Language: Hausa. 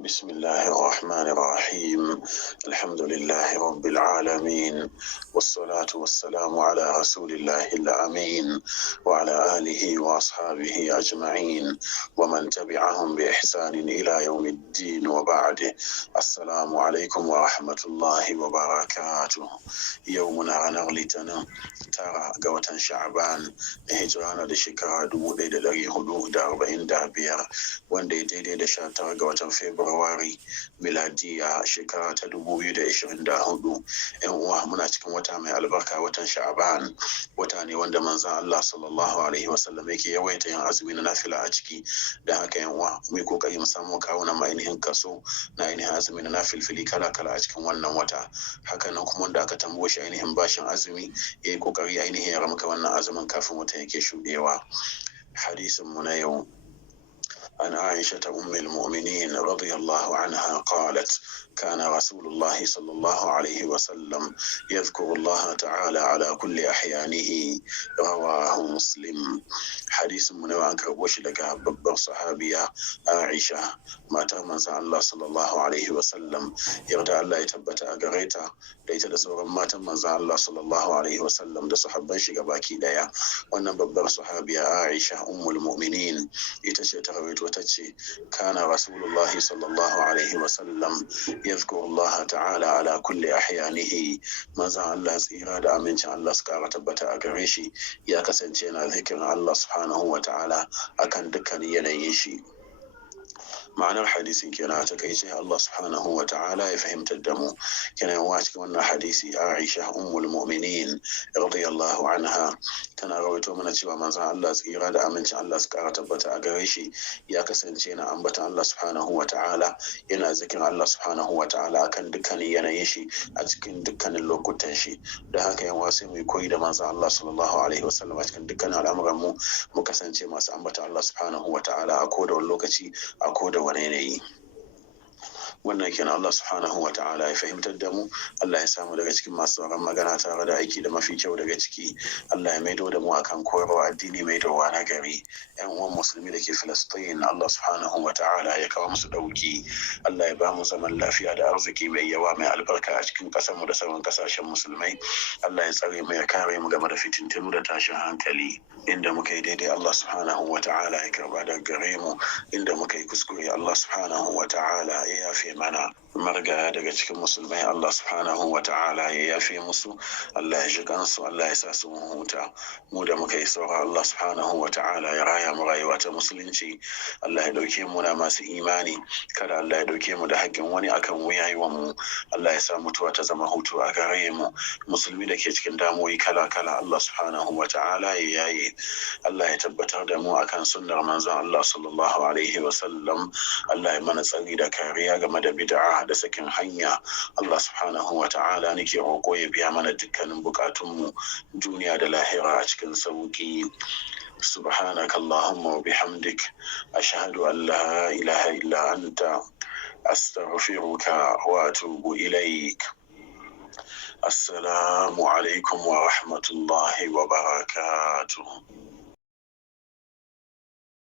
بسم الله الرحمن الرحيم. الحمد لله رب العالمين، والصلاة والسلام على رسول الله الأمين وعلى آله وأصحابه أجمعين ومن تبعهم بإحسان إلى يوم الدين، وبعد. السلام عليكم ورحمة الله وبركاته. يومنا نغلتنا tara ga watan Sha'ban na hijira da shekara 1445 wanda ya daidai da 19 ga watan Fabrairu miladiya shekara ta 2024. Yan uwa, muna cikin wata mai albarka, watan Sha'ban. Wata ne wanda manzon Allah sallallahu alaihi wasallam yake yawaita yin azumi na nafila a ciki. Da haka yan uwa, mu kokari mu samu kawunan ainihin kaso na ainihin azumi na nafilfili kala-kala a cikin wannan wata. Haka nan kuma wanda aka tambaye shi ainihin bashin azumi, yayi kokari ainihin ya ramka wannan azumin kafin wata yake shudewa. Hadisin mu na yau عن عائشة أم المؤمنين رضي الله عنها قالت: كان رسول الله صلى الله عليه وسلم يذكر الله تعالى على كل أحيانه. رواه مسلم. حديث من وعن كربوش لك ببر صحابية عائشة ما ترمز الله صلى الله عليه وسلم يرجع الله يتبت أقريتا ليت دسورا ما ترمز الله صلى الله عليه وسلم da sahabban shi gabaki daya. Wannan babbar sahabiya Aisha ummul mu'minin ita ce ta rawaito ta ce, kana rasulullahi sallallahu alaihi wasallam yadhkuru Allah ta'ala ala kulli ahyanihi. Manzon Allah tsira da amincin Allah su kara tabbata a gare shi ya kasance yana zikirin Allah subhanahu wa ta'ala akan dukkan yanayin shi. Ma'anar hadisin kenan a takaice, Allah subhanahu wa ta'ala ya fahimtar da mu. Kenan wa cikin wannan hadisi Aisha ummul mu'minin radiyallahu anha tana rawaito mana cewa manzon Allah tsira da amincin Allah su kara tabbata a gare shi ya kasance yana ambata Allah subhanahu wa ta'ala, yana zikirin Allah subhanahu wa ta'ala akan dukkanin yanayin shi a cikin dukkanin lokutan shi. Da haka yan wasu mu koyi da manzon Allah sallallahu alaihi wasallam a cikin dukkanin al'amuran mu kasance masu ambata Allah subhanahu wa ta'ala a koda wani lokaci, a koda wani yanayi. Wannan kenan. Allah subhanahu wa ta'ala ya fahimtar da mu. Allah ya samu daga cikin masu sauran magana tare da aiki da mafi kyau daga ciki. Allah ya maido da mu akan koyarwa addini maidowa na gari. Yan uwan musulmi da ke Filistin, Allah subhanahu wa ta'ala ya kawo musu dauki. Allah ya ba mu zaman lafiya da arziki mai yawa mai albarka a cikin kasar mu da sauran kasashen musulmai. Allah ya tsare mu, ya kare mu game da fitintunu da tashin hankali. Inda muka yi daidai, Allah subhanahu wa ta'ala ya karba daga gare mu. Inda muka yi kuskure, Allah subhanahu wa ta'ala ya yafe mana. Marga daga cikin musulmai, Allah subhanahu wa ta'ala ya yafe musu. Allah ya shiga su, Allah ya sa su huta. Mu da muka yi saura, Allah subhanahu wa ta'ala ya raya mu rayuwa ta musulunci. Allah ya dauke mu na masu imani. Kada Allah ya dauke mu da haƙƙin wani akan wuyayiwan mu. Allah ya sa mutuwa ta zama hutu a gare mu. Musulmi da ke cikin damuwoyi kala-kala, Allah subhanahu wa ta'ala ya yaye. Allah ya tabbatar da mu akan sunnar manzon Allah sallallahu alaihi wa sallam. Allah ya mana tsari da kariya game da bid'a da sakin hanya. Allah subhanahu wa ta'ala nake roƙo ya biya mana dukkanin bukatunmu duniya da lahira a cikin sauki. Subhanaka Allahumma wa bihamdik, ashhadu an la ilaha illa anta, astaghfiruka wa atubu ilaik. Assalamu alaikum wa rahmatullahi wa barakatuh.